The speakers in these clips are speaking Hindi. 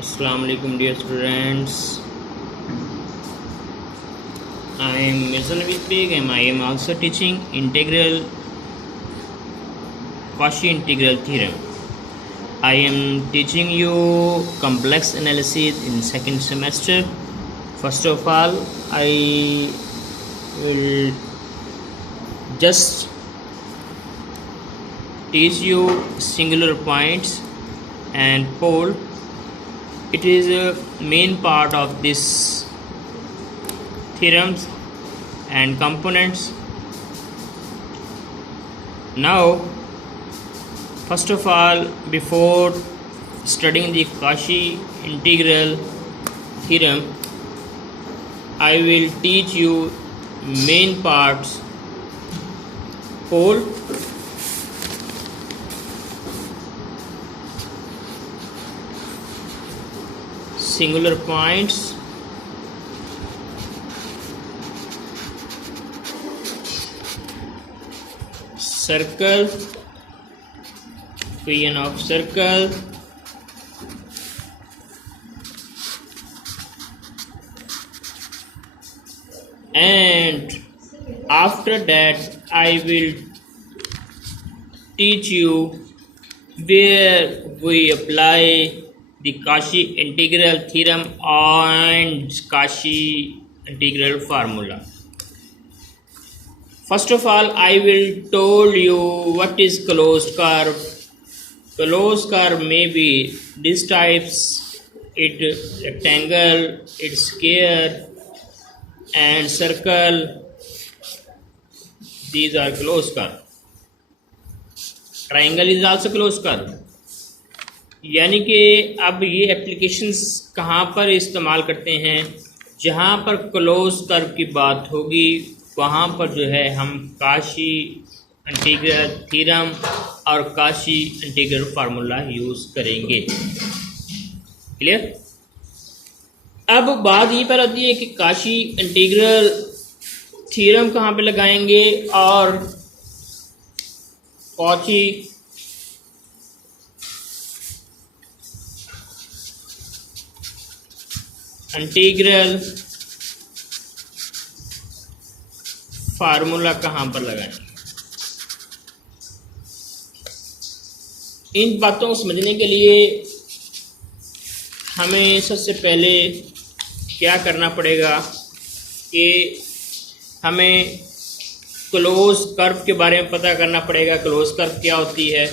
Assalamu alaikum dear students. I am Mirza Naveed Beg and I am also teaching integral Cauchy integral theorem. I am teaching you complex analysis in second semester. First of all, I will just teach you singular points and pole. It is a main part of this theorems and components. Now, first of all, before studying the Cauchy integral theorem, I will teach you main parts: pole, singular points, circle, equation of circle, and after that I will teach you where we apply the Cauchy integral theorem and Cauchy integral formula. First of all, I will told you what is closed curve. Closed curve may be these types: it rectangle, it square, and circle. These are closed curve. Triangle is also closed curve. यानी कि अब ये एप्लीकेशंस कहाँ पर इस्तेमाल करते हैं? जहाँ पर क्लोज कर्व की बात होगी वहाँ पर जो है हम Cauchy इंटीग्रल थ्योरम और Cauchy इंटीग्रल फार्मूला यूज़ करेंगे। क्लियर? अब बात ये पर आती है कि Cauchy इंटीग्रल थ्योरम कहाँ पे लगाएंगे और Cauchy इंटीग्रल फार्मूला कहाँ पर लगाएंगे। इन बातों को समझने के लिए हमें सबसे पहले क्या करना पड़ेगा कि हमें क्लोज कर्व के बारे में पता करना पड़ेगा। क्लोज कर्व क्या होती है,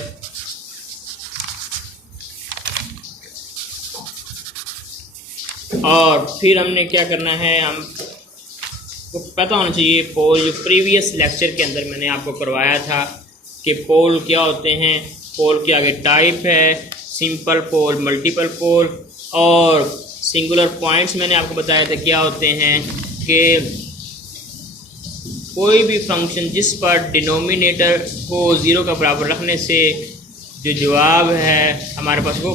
और फिर हमने क्या करना है, हमको पता होना चाहिए पोल। जो प्रीवियस लेक्चर के अंदर मैंने आपको करवाया था कि पोल क्या होते हैं। पोल के आगे टाइप है, सिंपल पोल, मल्टीपल पोल और सिंगुलर पॉइंट्स मैंने आपको बताया था क्या होते हैं कि कोई भी फंक्शन जिस पर डिनोमिनेटर को ज़ीरो का बराबर रखने से जो जवाब है हमारे पास वो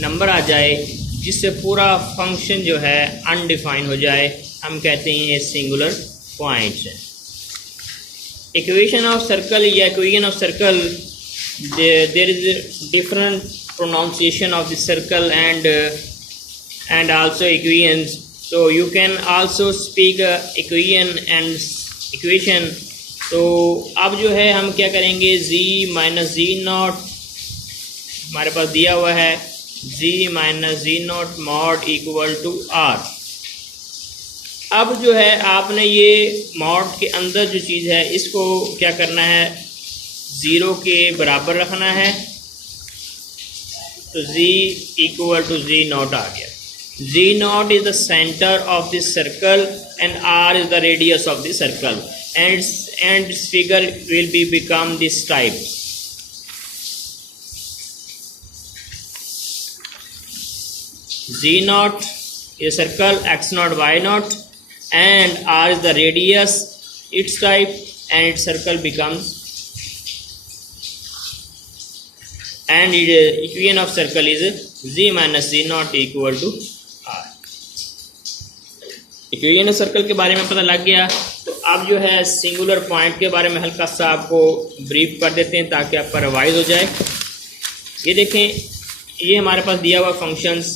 नंबर आ जाए, जिससे पूरा फंक्शन जो है अनडिफाइन हो जाए, हम कहते हैं ये सिंगुलर पॉइंट्स है। इक्वेशन ऑफ सर्कल या equation of circle, there is different pronunciation of the circle and also equations, so you can also speak equation and equation. तो अब जो है हम क्या करेंगे, z माइनस जी नॉट हमारे पास दिया हुआ है, z minus z naught mod equal to r। अब जो है आपने ये मॉड के अंदर जो चीज़ है इसको क्या करना है, ज़ीरो के बराबर रखना है, तो z equal to z naught आ गया। z naught is the centre of this circle and r is the radius of this circle and this figure will become this type. Z naught is a circle, x naught, y naught, and r is the radius, its type, and its circle becomes, and equation of circle is z minus z naught equal to r. Equation of circle के बारे में पता लग गया। तो अब जो है सिंगुलर पॉइंट के बारे में हल्का सा आपको ब्रीफ कर देते हैं ताकि आपका रिवाइज हो जाए। ये देखें, ये हमारे पास दिया हुआ functions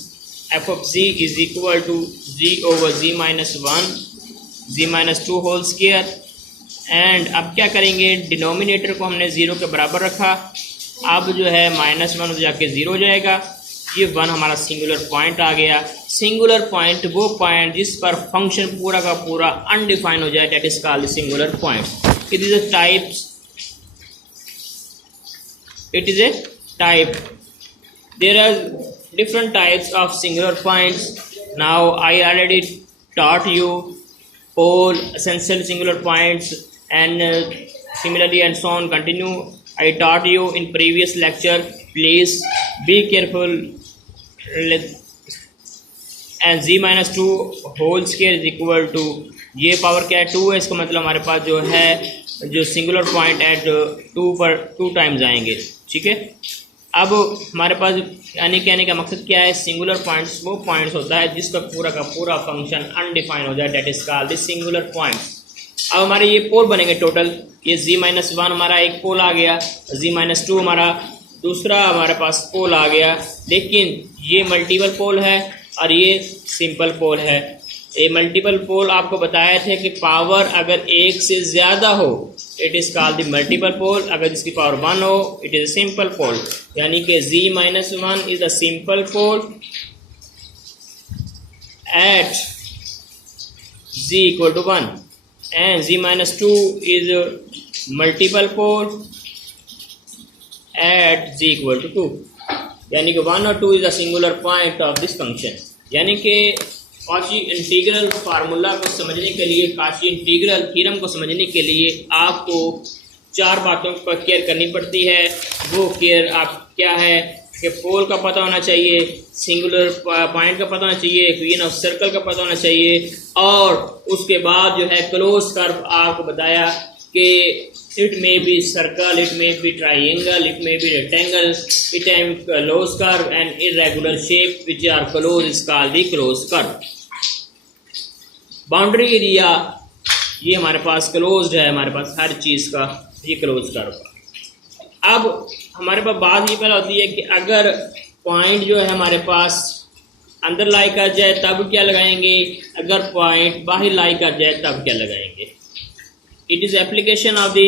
f of z is equal to z over z minus one z minus two whole square. And अब क्या करेंगे, डिनोमिनेटर को हमने ज़ीरो के बराबर रखा, अब जो है माइनस वन जाके ज़ीरो हो जाएगा, ये वन हमारा सिंगुलर पॉइंट आ गया। सिंगुलर पॉइंट वो पॉइंट जिस पर फंक्शन पूरा का पूरा अनडिफाइन हो जाए, that is called singular point. It is a types, it is a type. There are different types of singular points. Now I already taught you all essential singular points, and similarly and so on continue. I taught you in previous lecture. Please be careful. And z minus 2 whole square is equal to, ये पावर क्या है 2 है, इसका मतलब हमारे पास जो है जो सिंगुलर पॉइंट एट 2 पर 2 टाइम्स आएंगे। ठीक है, अब हमारे पास यानी कहने का मकसद क्या है, सिंगुलर पॉइंट्स वो पॉइंट्स होता है जिस पर पूरा का पूरा फंक्शन अनडिफाइंड हो जाए, that is called the singular points. अब हमारे ये पोल बनेंगे टोटल, ये z माइनस वन हमारा एक पोल आ गया, z माइनस टू हमारा दूसरा हमारे पास पोल आ गया, लेकिन ये मल्टीपल पोल है और ये सिंपल पोल है। ये मल्टीपल पोल आपको बताया थे कि पावर अगर एक से ज़्यादा हो it is called the multiple pole, अगर इसकी पावर वन हो it is a simple pole. यानी कि z minus one is a simple pole at z equal to one, and z minus two is multiple pole at z equal to two. यानी कि वन और two is a singular point of this function. यानी कि कॉची इंटीग्रल फार्मूला को समझने के लिए, कॉची इंटीग्रल थ्योरम को समझने के लिए आपको चार बातों पर केयर करनी पड़ती है। वो केयर आप क्या है कि पोल का पता होना चाहिए, सिंगुलर पॉइंट का पता होना चाहिए, इक्वेशन ऑफ सर्कल का पता होना चाहिए, और उसके बाद जो है क्लोज कर्व आपको बताया कि it may be circle, it may be triangle, it may be rectangle, it am close curve and irregular shape which are close is called the close curve. Boundary area ये हमारे पास क्लोज्ड है, हमारे पास हर चीज़ का ये क्लोज कर्व का। अब हमारे पास बात ये पहले होती है कि अगर पॉइंट जो है हमारे पास अंदर लाई कर जाए तब क्या लगाएंगे, अगर पॉइंट बाहर लाई कर जाए तब क्या लगाएंगे। It is application of the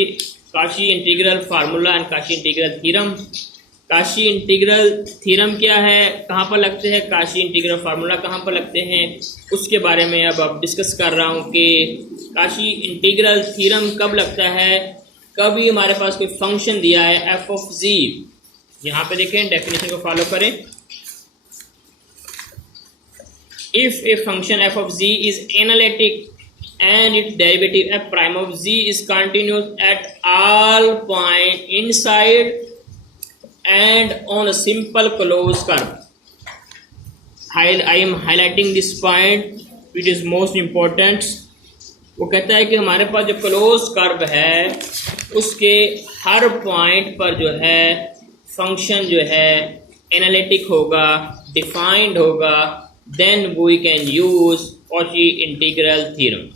Cauchy integral formula and Cauchy integral theorem. Cauchy integral theorem क्या है, कहाँ पर लगते हैं, कॉची इंटीग्रल फार्मूला कहाँ पर लगते हैं, उसके बारे में अब डिस्कस कर रहा हूँ कि कॉची इंटीग्रल थ्योरम कब लगता है। कभी हमारे पास कोई फंक्शन दिया है एफ ऑफ जी, यहाँ पे देखें डेफिनेशन को फॉलो करें। If a function f of z is analytic and its derivative f prime of z is continuous at all point inside and on a simple closed curve. I am highlighting this point which is most important. वो कहता है कि हमारे पास जो क्लोज कर्व है उसके हर पॉइंट पर जो है फंक्शन जो है एनालिटिक होगा, डिफाइंड होगा, then we can use Cauchy integral theorem.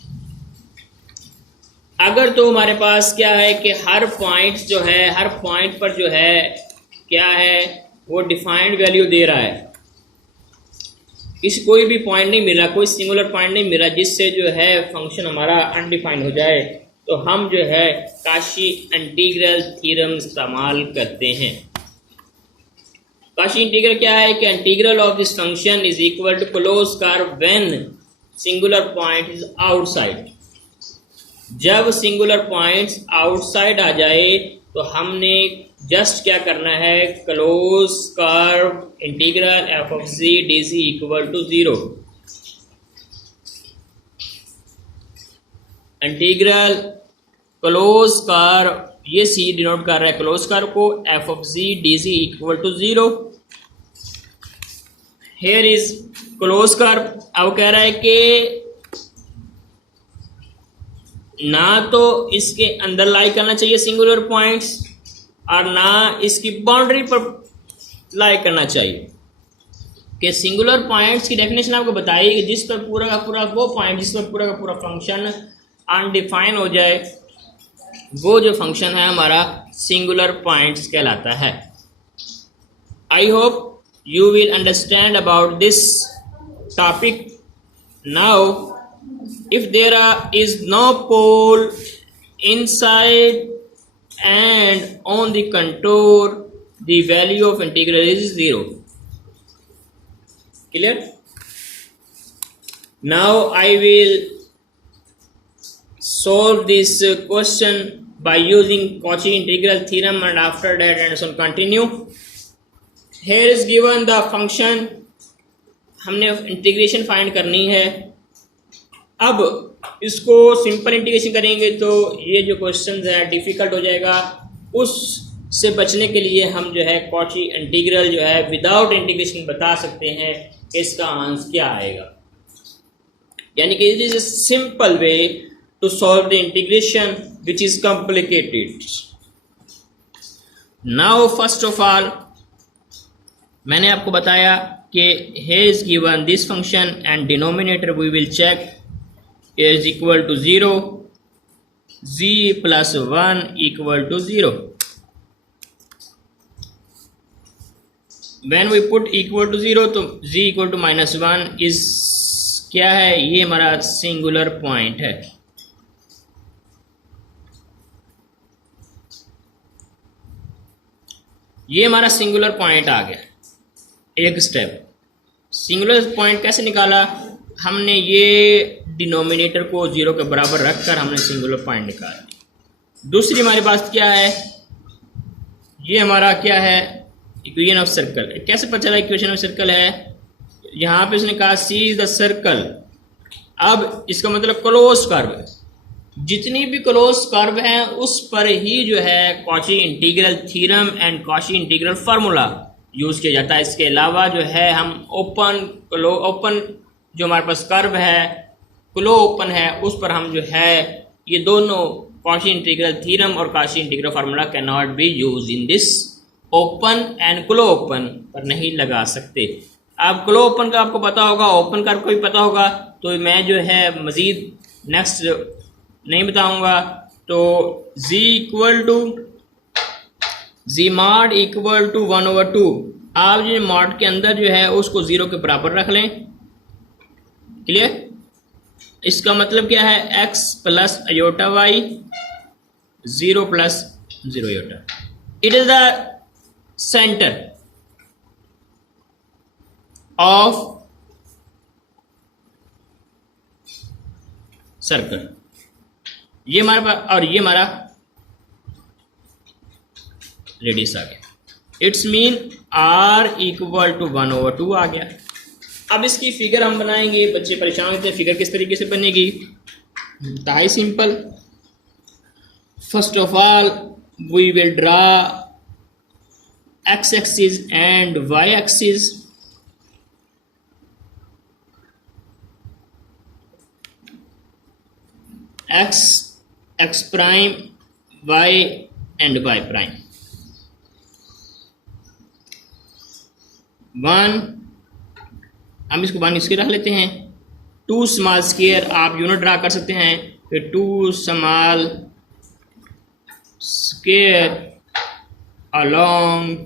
अगर तो हमारे पास क्या है कि हर पॉइंट जो है, हर पॉइंट पर जो है क्या है वो डिफाइंड वैल्यू दे रहा है, किसी कोई भी पॉइंट नहीं मिला, कोई सिंगुलर पॉइंट नहीं मिला जिससे जो है फंक्शन हमारा अनडिफाइंड हो जाए, तो हम जो है कॉची इंटीग्रल थ्योरम इस्तेमाल करते हैं। कॉची इंटीग्रल क्या है कि integral of this function is equal to close curve when singular point is outside. जब सिंगुलर पॉइंट्स आउटसाइड आ जाए तो हमने जस्ट क्या करना है, close curve integral f of z d c equal to 0। Integral close curve, ये सी डिनोट कर रहा है क्लोज कर्व को, f of z d c equal to 0। Here is close curve. अब कह रहा है कि ना तो इसके अंदर लाई करना चाहिए सिंगुलर पॉइंट्स और ना इसकी बाउंड्री पर लाई करना चाहिए। कि सिंगुलर पॉइंट्स की डेफिनेशन आपको बताई कि जिस पर पूरा का पूरा वो पॉइंट जिस पर पूरा का पूरा फंक्शन अनडिफाइन हो जाए वो जो फंक्शन है हमारा सिंगुलर पॉइंट्स कहलाता है। आई hope you will understand about this topic. Now, if there is no pole inside and on the contour, the value of integral is 0. Clear? Now I will solve this question by using Cauchy integral theorem, and after that and continue. Here is given the function, हमने इंटीग्रेशन फाइंड करनी है. अब इसको सिंपल इंटीग्रेशन करेंगे तो ये जो क्वेश्चन है डिफिकल्ट हो जाएगा. उससे बचने के लिए हम जो है कॉची इंटीग्रल जो है विदाउट इंटीग्रेशन बता सकते हैं इसका आंसर क्या आएगा. यानी कि it is a simple way to solve the integration which is complicated. Now first of all मैंने आपको बताया कि here is given this function and denominator we will check is equal to 0, z plus 1 equal to 0. When we put equal to 0 तो z equal to minus 1 is क्या है, ये हमारा सिंगुलर पॉइंट है. ये हमारा सिंगुलर पॉइंट आ गया. एक स्टेप सिंगुलर पॉइंट कैसे निकाला, हमने ये डिनोमिनेटर को 0 के बराबर रखकर हमने सिंगुलर पॉइंट निकाला. दूसरी हमारे पास क्या है, ये हमारा क्या है इक्वेशन ऑफ सर्कल. कैसे पता चला इक्वेशन ऑफ सर्कल है, यहाँ पे उसने कहा सी इज द सर्कल. अब इसका मतलब क्लोज कर्व, जितनी भी क्लोज कर्व हैं उस पर ही जो है Cauchy integral theorem and Cauchy integral formula use किया जाता है. इसके अलावा जो है हम ओपन जो हमारे पास कर्व है, क्लो ओपन है, उस पर हम जो है ये दोनों कॉची इंटीग्रल थ्योरम और Cauchy integral formula can not be use in this open and close open पर नहीं लगा सकते. अब क्लो ओपन का आपको पता होगा, ओपन कर्व को भी पता होगा, तो मैं जो है मजीद नेक्स्ट नहीं बताऊंगा. तो z equal to z mod equal to 1/2. आप जो मॉड के अंदर जो है उसको 0 के बराबर रख लें. क्लियर? इसका मतलब क्या है, x plus iota y 0 plus 0 iota. It is the centre of circle. ये हमारे पास और ये हमारा रेडियस आ गया. It's mean r equal to 1/2 आ गया. अब इसकी फिगर हम बनाएंगे. बच्चे परेशान होते हैं फिगर किस तरीके से बनेगी. ताई simple. First of all we will draw x axis and y axis. x prime y and y prime. 1 हम इसको 1 इसके रख लेते हैं. 2 स्मॉल स्क्वायर आप यूनिट ड्रा कर सकते हैं. फिर 2 small square along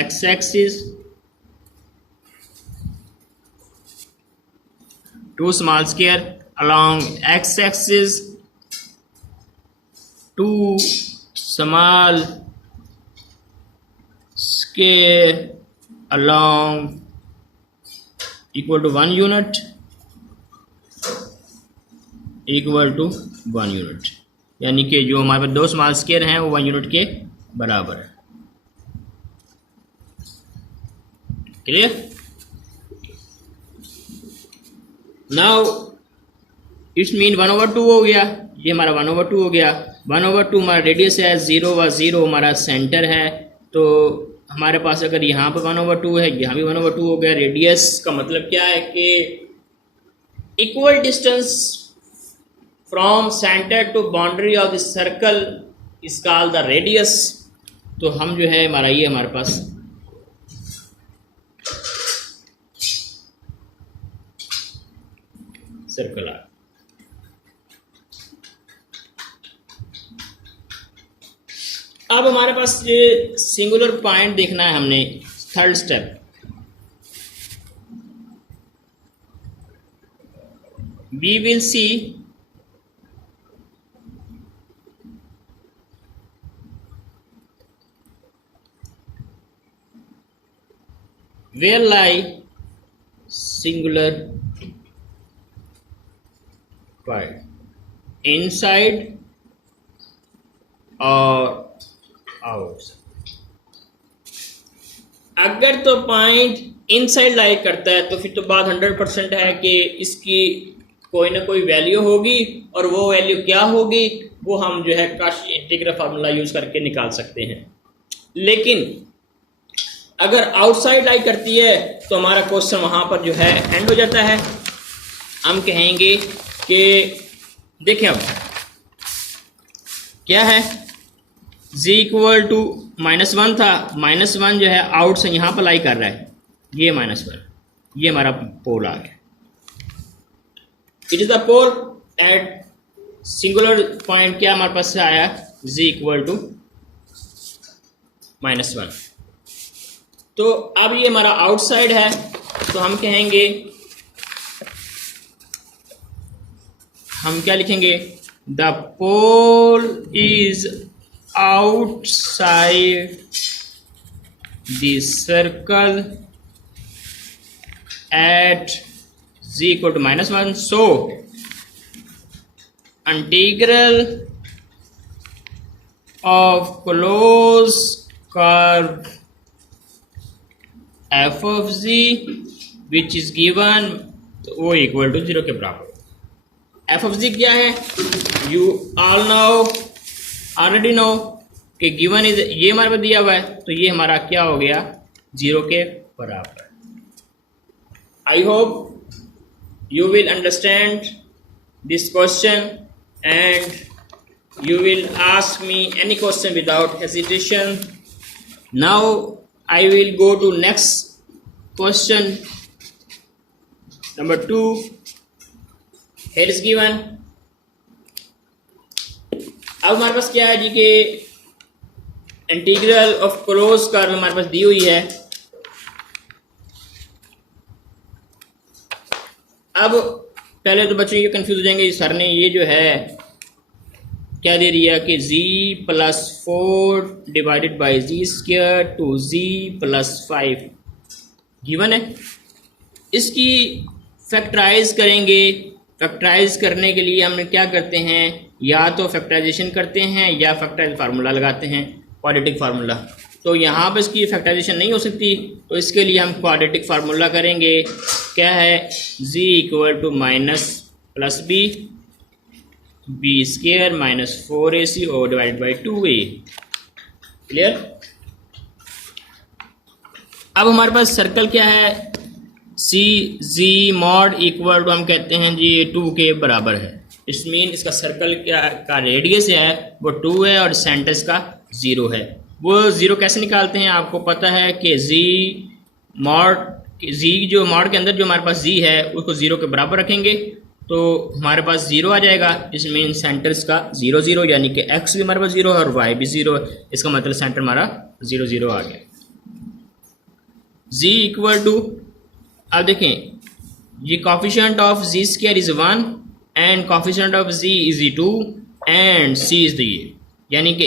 x axis. 2 small square along x axis. 2 small square along equal to 1 unit equal to 1 unit. यानी कि जो हमारे पास 2 स्मॉल स्क्वायर हैं वो 1 यूनिट के बराबर है. क्लियर? नाउ इट्स मीन 1/2 हो गया. ये हमारा 1/2 हो गया. 1/2 हमारा रेडियस है, 0/0 हमारा सेंटर है. तो हमारे पास अगर यहाँ पर 1/2 है, यहाँ भी 1/2 हो गया. रेडियस का मतलब क्या है कि equal distance from centre to boundary of the circle is called the radius. तो हम जो है हमारा ये हमारे पास सर्कल आ. अब हमारे पास ये सिंगुलर पॉइंट देखना है हमने. Third step we will see where lie singular point, inside और आउटसाइड। अगर तो पॉइंट इनसाइड लाई करता है तो फिर तो बात 100% है कि इसकी कोई ना कोई वैल्यू होगी, और वो वैल्यू क्या होगी वो हम जो है काशी इंटीग्रल फार्मूला यूज करके निकाल सकते हैं। लेकिन अगर आउटसाइड लाई करती है तो हमारा क्वेश्चन वहां पर जो है एंड हो जाता है। हम कहेंगे कि देखें अब क्या है, z इक्वल टू -1 था, -1 जो है आउट से यहाँ पर लाई कर रहा है, ये -1, ये हमारा पोल आ गया। It is the pole at singular point, क्या हमारे पास से आया, z इक्वल टू -1। तो अब ये हमारा आउटसाइड है, तो हम कहेंगे, हम क्या लिखेंगे, the pole is outside the circle at z equal to -1, so integral of closed curve f of z which is given वो इक्वल टू 0 के बराबर। f of z क्या है, you all know already know कि गिवन इज, ये हमारे पास दिया हुआ है, तो ये हमारा क्या हो गया, 0 के बराबर। I hope you will understand this question and you will ask me any question without hesitation. Now I will go to next question number 2। Here is given, अब हमारे पास क्या है जी कि इंटीग्रल ऑफ क्लोज कर्व हमारे पास दी हुई है। अब पहले तो बच्चों ये कंफ्यूज हो जाएंगे, सर ने ये जो है क्या दे दिया कि z + 4 divided by z² to z + 5 given है। इसकी फैक्टराइज करेंगे। फैक्टराइज करने के लिए हम क्या करते हैं, या तो फैक्टराइजेशन करते हैं या फैक्टराइज फार्मूला लगाते हैं, क्वाड्रेटिक फार्मूला। तो यहाँ पर इसकी फैक्टराइजेशन नहीं हो सकती, तो इसके लिए हम क्वाड्रेटिक फार्मूला करेंगे। क्या है, z equal to -+b b² -4ac और डिवाइडेड बाई 2a। क्लियर। अब हमारे पास सर्कल क्या है, सी z मॉड इक्वल टू हम कहते हैं जी 2 के बराबर है। इस मीन इसका सर्कल का रेडियस है वो 2 है और सेंटर इसका 0 है। वो 0 कैसे निकालते हैं, आपको पता है कि z जो मॉड के अंदर जो हमारे पास z है उसको 0 के बराबर रखेंगे तो हमारे पास 0 आ जाएगा। इस मीन सेंटर इसका 0 0, यानी कि x भी हमारे पास 0 है और y भी 0 है। इसका मतलब सेंटर हमारा 0 0 आ गया। z इक्वल टू, अब देखें ये coefficient of z² is 1 and coefficient of z is 2 and c is the, यानी कि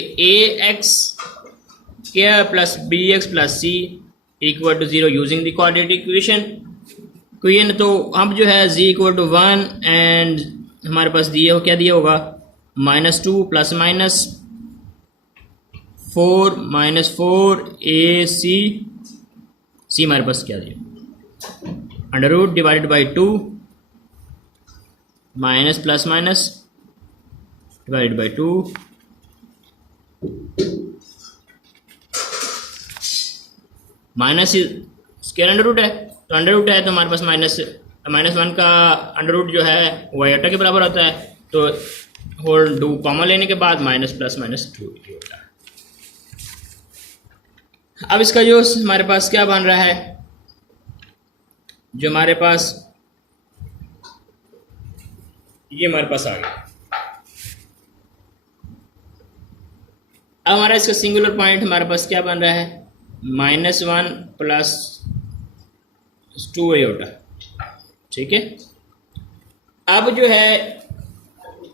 ax² plus bx plus c equal to 0 using the quadratic equation. तो अब जो है z इक्वल टू 1 एंड हमारे पास दिया हो, क्या दिया होगा, -2 प्लस -4 ac, c हमारे पास क्या दिया, √ divided by 2 minus plus minus divided by 2 minus square √ है, तो √ है तो हमारे पास -1 का √ जो है वो आयोटा के बराबर होता है। तो होल 2 कॉमन लेने के बाद माइनस प्लस माइनस 2 होता है। अब इसका जो हमारे पास क्या बन रहा है, जो हमारे पास ये हमारे पास आ गया। अब हमारा इसका सिंगुलर पॉइंट हमारे पास क्या बन रहा है, -1 प्लस 2 आयोटा, ठीक है। अब जो है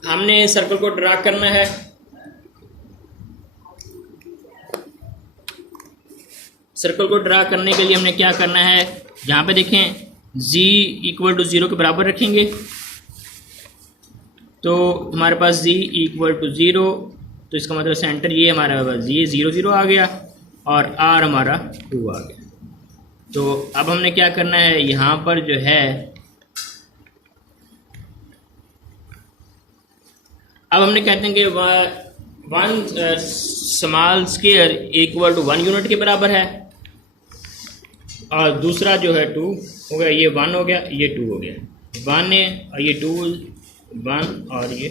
हमने सर्कल को ड्रा करना है। सर्कल को ड्रा करने के लिए हमने क्या करना है, यहाँ पे देखें z इक्वल टू 0 के बराबर रखेंगे तो हमारे पास z इक्वल टू 0, तो इसका मतलब सेंटर ये हमारा z 0 0 आ गया और r हमारा 2 आ गया। तो अब हमने क्या करना है, यहाँ पर जो है अब हमने कहते हैं कि one small square equal to 1 unit के बराबर है और दूसरा जो है 2 हो गया, ये 1 हो गया, ये 2 हो गया, 1 है और ये 2 1 और ये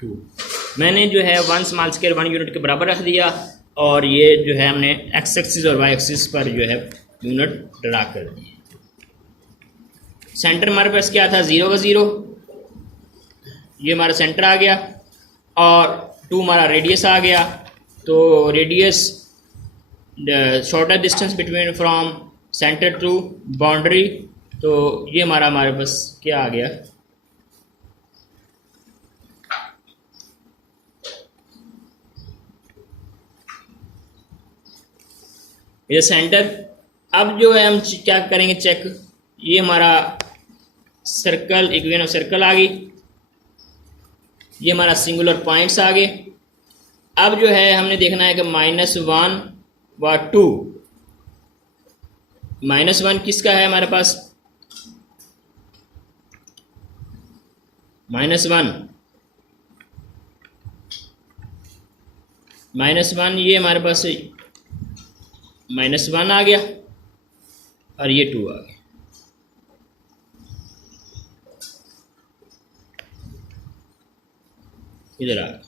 2। मैंने जो है 1 स्मॉल स्क्वायर 1 यूनिट के बराबर रख दिया और ये जो है हमने एक्स एक्सिस और वाई एक्सिस पर जो है यूनिट ड्रा कर दिए। सेंटर हमारे पास क्या था, 0 का 0, ये हमारा सेंटर आ गया और 2 हमारा रेडियस आ गया। तो radius shorter distance between from centre to boundary, तो ये हमारे पास क्या आ गया, ये सेंटर। अब जो है हम क्या करेंगे चेक, ये हमारा सर्कल इक्वेशन ऑफ सर्कल आ गई, ये हमारा सिंगुलर पॉइंट्स आ गए। अब जो है हमने देखना है कि -1 व 2, -1 किसका है हमारे पास, -1 ये हमारे पास -1 आ गया और ये 2 आ गया। इधर आ गया,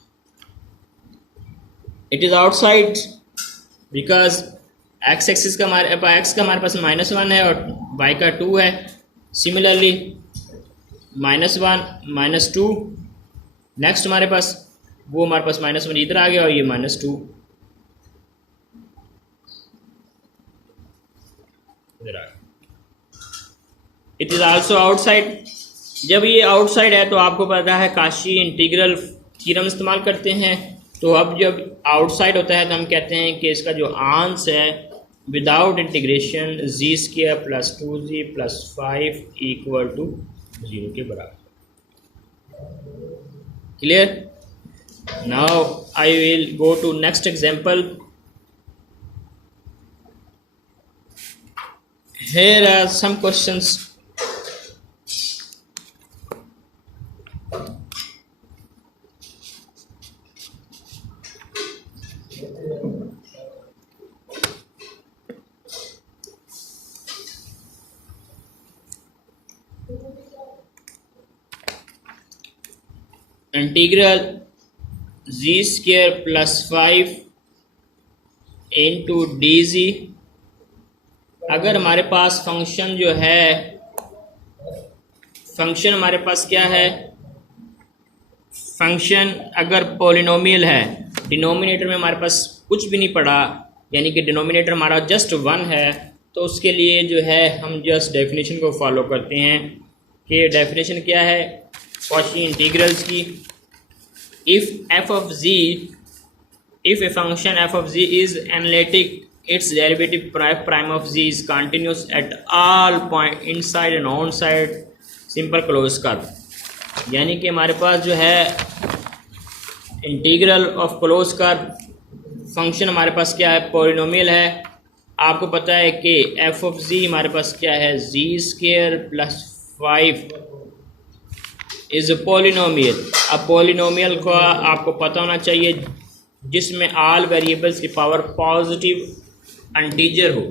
it is outside because x axis का हमारे पास -1 है और y का 2 है। सिमिलरली -1 -2, नेक्स्ट हमारे पास वो हमारे पास -1 इधर आ गया और ये -2 इधर आ गया। It is also outside. जब ये आउटसाइड है तो आपको पता है काशी इंटीग्रल थ्योरम इस्तेमाल करते हैं। तो अब जब आउटसाइड होता है तो हम कहते हैं कि इसका जो आंस है विदाउट इंटीग्रेशन z² + 2z + 5 = 0 के बराबर। Clear? Now I will go to next example. Here are some questions. Integral z² + 5 into dz। अगर हमारे पास फंक्शन जो है, फंक्शन हमारे पास क्या है, फंक्शन अगर पॉलिनोमियल है, डिनोमिनेटर में हमारे पास कुछ भी नहीं पड़ा, यानी कि डिनोमिनेटर हमारा जस्ट 1 है, तो उसके लिए जो है हम जस्ट डेफिनेशन को फॉलो करते हैं कि डेफिनेशन क्या है कॉची इंटीग्रल्स की। If a function f of z is analytic, its derivative prime of z is continuous at all point inside and outside simple closed curve। यानी कि हमारे पास जो है integral of close curve function हमारे पास क्या है, पॉलिनोमियल है। आपको पता है कि f of z हमारे पास क्या है, z² + 5 इज अ पॉलिनोमियल। अब पॉलिनोमियल का आपको पता होना चाहिए जिसमें ऑल वेरिएबल्स की पावर पॉजिटिव इंटीजर हो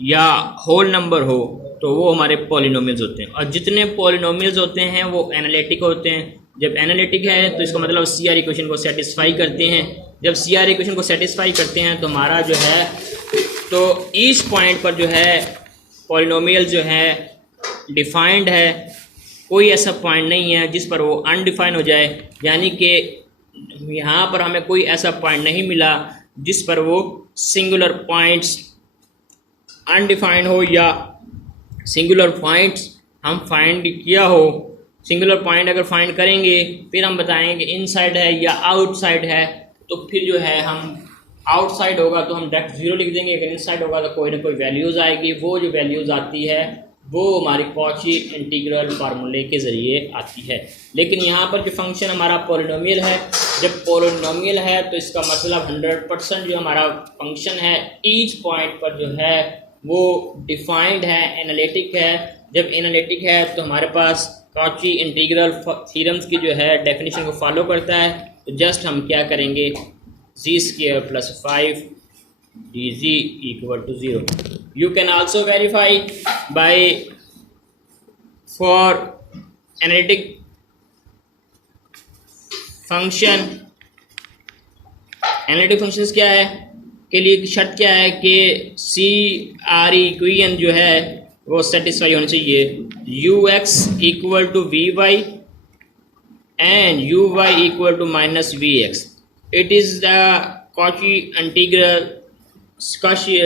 या होल नंबर हो, तो वो हमारे पॉलिनोमियल्स होते हैं। और जितने पॉलिनोमियल्स होते हैं वो एनालिटिक होते हैं। जब एनालिटिक है तो इसका मतलब CR इक्वेशन को सेटिस्फाई करते हैं। जब CR इक्वेशन को सेटिस्फाई करते हैं तो हमारा जो है, तो ईच पॉइंट पर जो है पॉलिनोमियल जो है डिफाइंड है। कोई ऐसा पॉइंट नहीं है जिस पर वो अनडिफाइन हो जाए, यानी कि यहाँ पर हमें कोई ऐसा पॉइंट नहीं मिला जिस पर वो सिंगुलर पॉइंट्स अनडिफाइंड हो या सिंगुलर पॉइंट्स हम फाइंड किया हो सिंगुलर पॉइंट अगर फाइंड करेंगे फिर हम बताएंगे कि इनसाइड है या आउटसाइड है। तो फिर जो है हम आउटसाइड होगा तो हम डायरेक्ट 0 लिख देंगे, अगर इनसाइड होगा तो कोई ना कोई वैल्यूज़ आएगी। वो जो वैल्यूज़ आती है वो हमारी कॉची इंटीग्रल फार्मूले के ज़रिए आती है। लेकिन यहाँ पर जो फंक्शन हमारा पॉलिनोमियल है, जब पॉलिनोमियल है तो इसका मतलब 100% जो हमारा फंक्शन है ईच पॉइंट पर जो है वो डिफाइंड है, एनालिटिक है। जब एनालिटिक है तो हमारे पास कॉची इंटीग्रल थ्योरम्स की जो है डेफिनेशन को फॉलो करता है। तो जस्ट हम क्या करेंगे, z² + 5 dz = 0। You can also verify by for analytic function। Analytic functions क्या है के लिए शर्त क्या है कि CR इक्वेशन जो है वो सेटिस्फाई होनी चाहिए। ux = vy and uy = -vx। It is the Cauchy integral Cauchy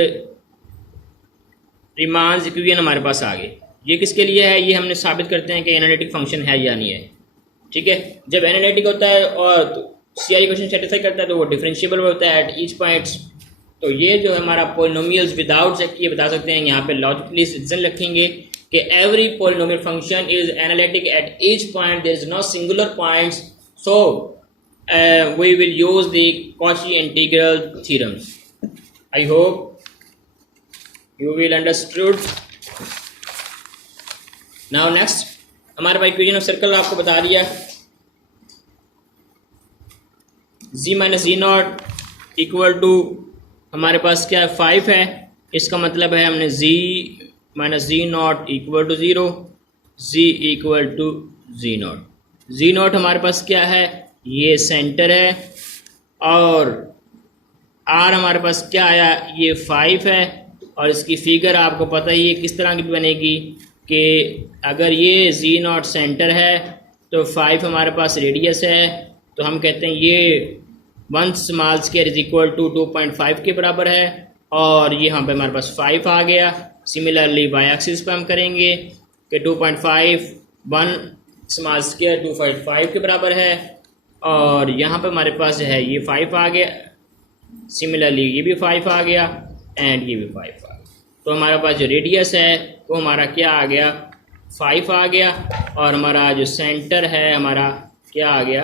Riemann equation हमारे पास आ गए। ये किसके लिए है, ये हमने साबित करते हैं कि एनालिटिक फंक्शन है या नहीं है। ठीक है, जब एनालिटिक होता है और CR इक्वेशन सेटिस्फाई करता है तो वो डिफरेंशिएबल होता है एट ईच पॉइंट्स। तो ये जो है हमारा पॉलिनोमियल्स विदाउट चेक किए बता सकते हैं। यहाँ पे लॉजिकली सिटीजन रखेंगे कि every polynomial function is analytic at each point, there is no singular points, so we will use the Cauchy integral theorems. I hope you will understood। now next हमारे पास इक्वेशन ऑफ सर्कल आपको बता दिया, z - z0 = हमारे पास क्या है 5 है। इसका मतलब है हमने z - z0 = 0, z = z0। z0 हमारे पास क्या है, ये सेंटर है, और r हमारे पास क्या आया, ये 5 है। और इसकी फिगर आपको पता ही है किस तरह की बनेगी कि अगर ये z0 सेंटर है तो 5 हमारे पास रेडियस है, तो हम कहते हैं ये 1 स्मॉल स्क्वायर = 2.5 के बराबर है। और ये यहाँ पे हमारे पास 5 आ गया। सिमिलरली वाई एक्सिस पे हम करेंगे कि 2.5 1 स्मॉल स्क्वायर 2.5 के बराबर है, और यहाँ पे हमारे पास जो है ये 5 आ गया। सिमिलरली ये भी 5 आ गया एंड ये भी 5 आ गया। तो हमारे पास जो रेडियस है वो हमारा क्या आ गया, 5 आ गया, और हमारा जो सेंटर है हमारा क्या आ गया,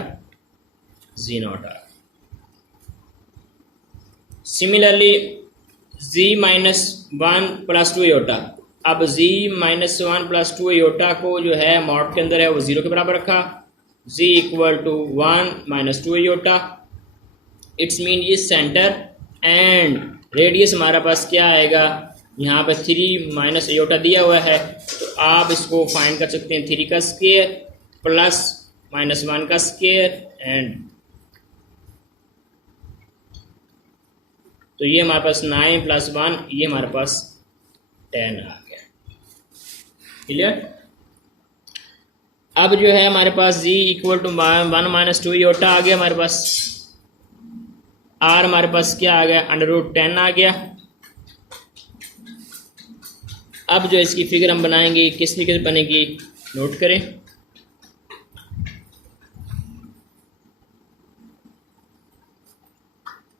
z0 आ गया। Similarly z - 1 + 2 iota. अब z - 1 + 2 आयोटा को जो है मॉड के अंदर है वो 0 के बराबर रखा। z = 1 - 2 आयोटा, इट्स मीन ये सेंटर, एंड रेडियस हमारा पास क्या आएगा, यहाँ पे 3 - आयोटा दिया हुआ है, तो आप इसको फाइंड कर सकते हैं 3 का स्क्वायर प्लस -1 का स्क्वायर, एंड तो ये हमारे पास 9 + 1, ये हमारे पास 10 आ गया। क्लियर। अब जो है हमारे पास z = 1 - 2 आयोटा आ गया हमारे पास, r हमारे पास क्या आ गया, √10 आ गया। अब जो इसकी फिगर हम बनाएंगे किस तरीके से बनेगी, नोट करें।